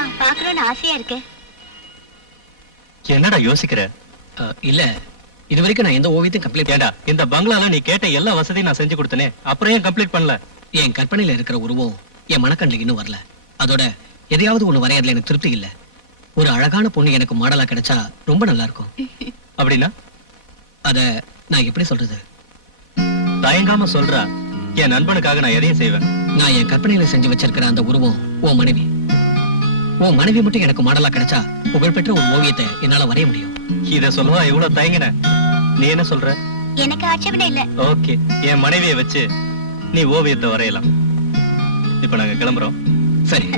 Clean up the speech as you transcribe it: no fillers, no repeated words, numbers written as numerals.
தான் பாக்கணும்னு ஆசையா இருக்கு. என்னடா யோசிக்கிற? இல்ல, இது வரைக்கும் நான் எந்த ஓவியத்தையும் கம்ப்ளீட் ஏடா, இந்த பங்களால நீ கேட்ட எல்லா வசதியும் நான் செஞ்சு கொடுத்தனே, அப்புறம் ஏன் கம்ப்ளீட் பண்ணல? என் கற்பனையில இருக்கிற உருவம் என் மனக்கண்ணுக்கு இன்னும் வரல. அதோட எதையாவது ஒண்ணு வரையறதுல எனக்கு திருப்தி இல்ல. ஒரு அழகான பொண்ணு எனக்கு மாடலா கிடைச்சா ரொம்ப நல்லா இருக்கும். அப்படின்னா அத நான் எப்படி சொல்றது? தயங்காம சொல்றா, என் நண்பனுக்காக நான் எதையும் செய்வேன். நான் என் கற்பனையில செஞ்சு வச்சிருக்கிற அந்த உருவம் உன் மனைவி. உன் மனைவி மட்டும் எனக்கு மாடலா கிடைச்சா புகழ்பெற்ற ஒரு ஓவியத்தை என்னால வரைய முடியும். இத சொல்லவா இவ்வளவு தயங்கின? நீ என்ன சொல்ற? எனக்கு ஆட்சேபனை இல்ல. ஓகே, என் மனைவியை வச்சு நீ ஓவியத்தை வரையலாம். இப்ப நாங்க கிளம்புறோம். சரி.